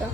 အ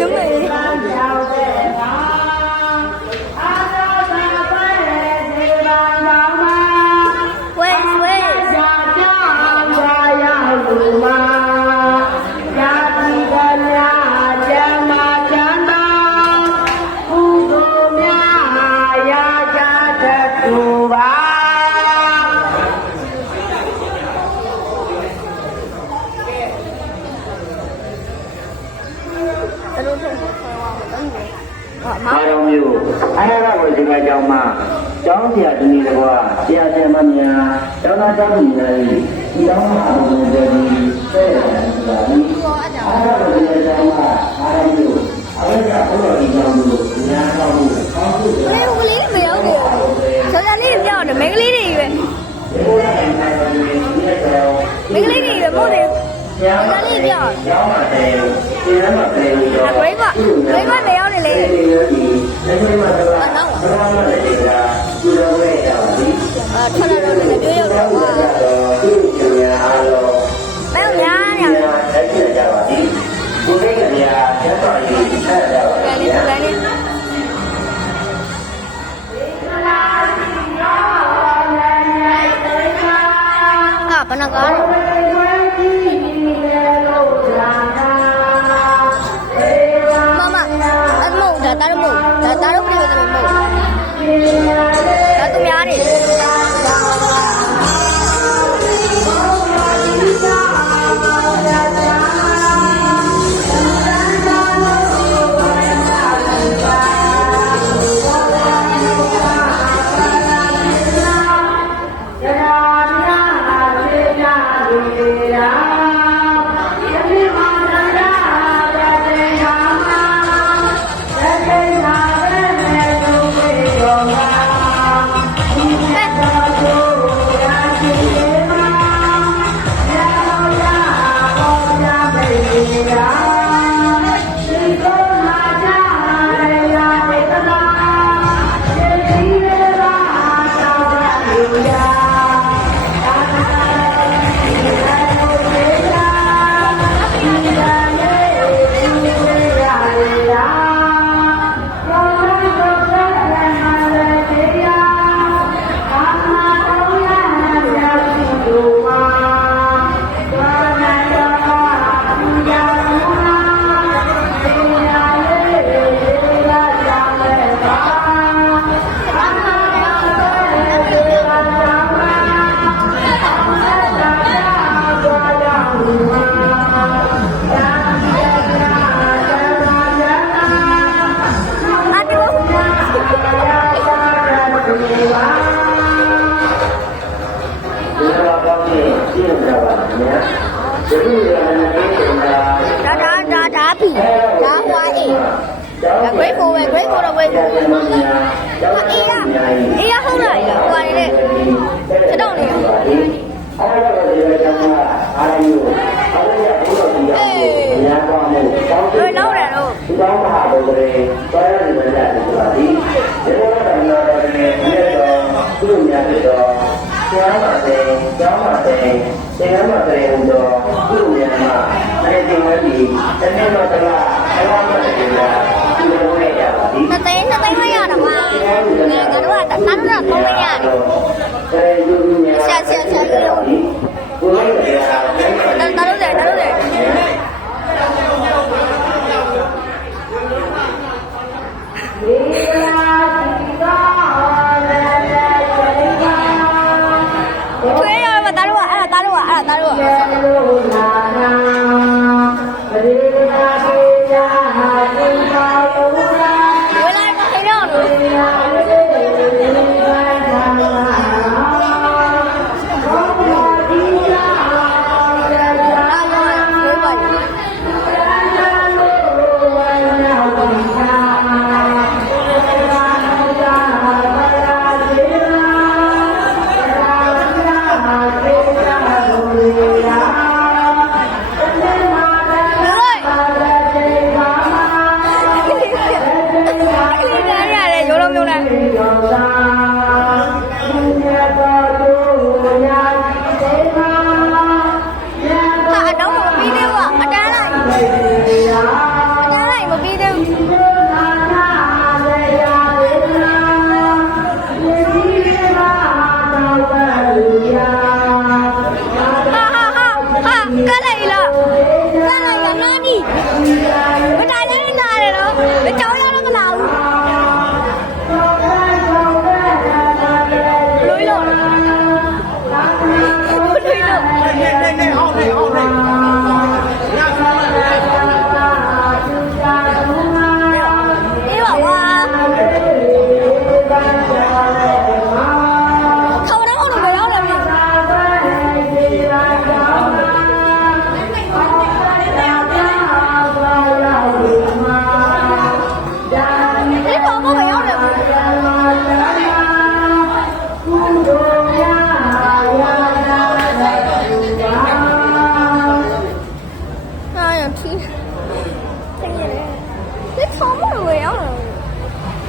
နမည် အဲ့လိုတော့ခေါ်ပါမတော့ဟာမမာတော်မျိုးအားရကဝေဒီကကြောင့်မှကျောင်းဆရာဒီနေ့တကွာဆရာဆရာမများကျောင်းသားကျောင်းသူများဤကျောင်းမှာအဝင်တဲ့ဒီဆဲရံဆိုတာဒီပေါ်အကြောင်းအားရကဝေဒီကကြောင့်မှအားရမျိုး မ်းမှာတည်းလို့အဂရိတ်ကဂရိတ်ကမရောက်နေလေဒီလိုဒီလက်ရှိမှာတော့ဘာမှမ great for ပဲ great for တော့ great for အေးရအေးရဟုတ်လားဟွာနေတဲ့ချက်တော့နေအားရပါဒီကကြောင့်အားရယူအားရဘုရားဒီကညာကောင်းမှုကောင်းဘယ်လောက်လဲတော့ဒီကောင်းမဟာဘုရားဆွဲရနေကြတယ်ဆိုတာဒီဒီလိုတော့တော်တော်နဲ့ဒီတော့သူ့ညာတော့ကျောင်းမှာတဲ့ကျောင်းမှာတဲ့သင်္ကန်းမှာတဲ့ဟိုတော့သူ့ညာမှာအဲ့ဒီဝဲဒီတနေ့တော့တလားအလားမတည်းကဒီလိုနဲ့ရပါသည် နှစ်သိန်းနှစ်သိန်းမရတော့ပါ ငါတို့ကငါတို့ကတော့သုံးသိန်းရတယ်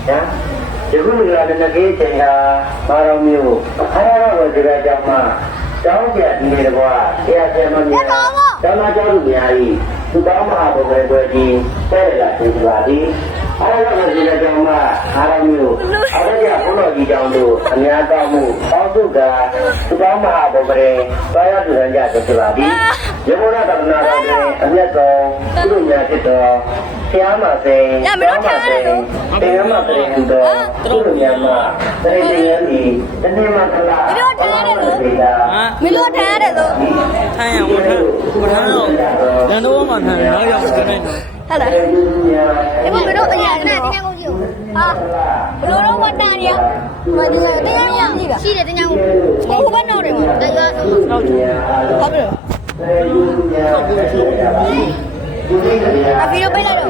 ညာဒီခုကလည်းငကေးချိန်ဟာမာတော်မျိုးအားရတော့ဒီကကြောင့်မှတောင်းပြဒီနေကွာတရားဆရာမများဓမ္မကျောင်းလူများဤသူတောင်းမဟာဘုရားပွဲကြီးဆဲရလာသိပါသည်အားရတော့ဒီကကြောင့်မှအားရမျိုးအားရဘုရားကြီးကြောင့်တို့အများကောင်းမှုပေါင်းစုကသူတောင်းမဟာဘုရားတွားရသူရန်ကြသိပါသည်ယေဘုရားသမနာတော်တွင်အမျက်တော်သူတို့များဖြစ်တော်ဆရာမသိ တင်မတရင်တော်သူတို့များမှာတရင်တရင်ဤတနေ့မှကလာမင်းတို့ထမ်းရတယ်လို့ထိုင်ရမထမ်းမထမ်းတော့လန်တော့မှထမ်းနောက်ရောက်ခနေတော့ဟုတ်လားဒီမမတို့အရာနဲ့တင်းငုံကြည့်ဟာဘလို့တော့မတန်ရမဒီကတင်းငုံကြည့်ပါရှိတယ်တင်းငုံဟိုဘက်နောက်တယ်မတရားဆိုနောက်ကျဟုတ်ပြီအဖီတို့ပိတ်လိုက်တော့